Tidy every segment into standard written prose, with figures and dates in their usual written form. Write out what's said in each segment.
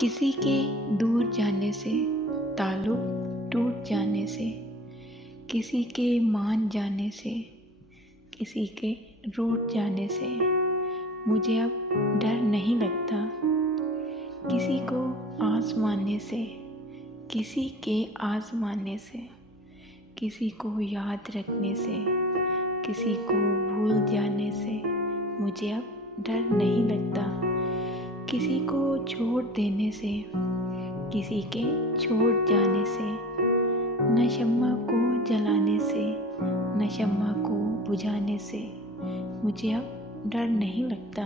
किसी के दूर जाने से, ताल्लुक टूट जाने से, किसी के मान जाने से, किसी के रूठ जाने से मुझे अब डर नहीं लगता। किसी को आज़माने से, किसी के आज़माने से, किसी को याद रखने से, किसी को भूल जाने से मुझे अब डर नहीं लगता। किसी को छोड़ देने से, किसी के छोड़ जाने से, न शम्मा को जलाने से, न शम्मा को बुझाने से मुझे अब डर नहीं लगता।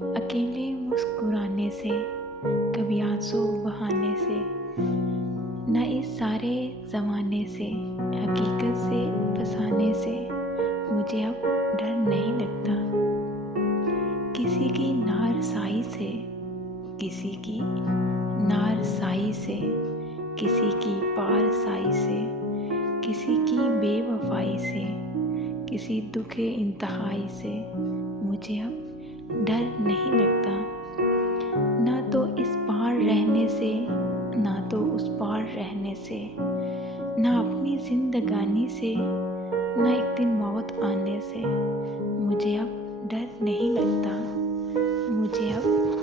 अकेले मुस्कुराने से, कभी आंसू बहाने से, न इस सारे ज़माने से, हकीकत से फंसाने से मुझे अब डर नहीं लगता। किसी की नार साई से, किसी की नार साई से, किसी की पार साई से, किसी की बेवफाई से, किसी दुखे इंतहाई से मुझे अब डर नहीं लगता। ना तो इस पार रहने से, ना तो उस पार रहने से, ना अपनी जिंदगानी से, ना एक दिन मौत आने से मुझे अब डर नहीं लगता। मुझे अब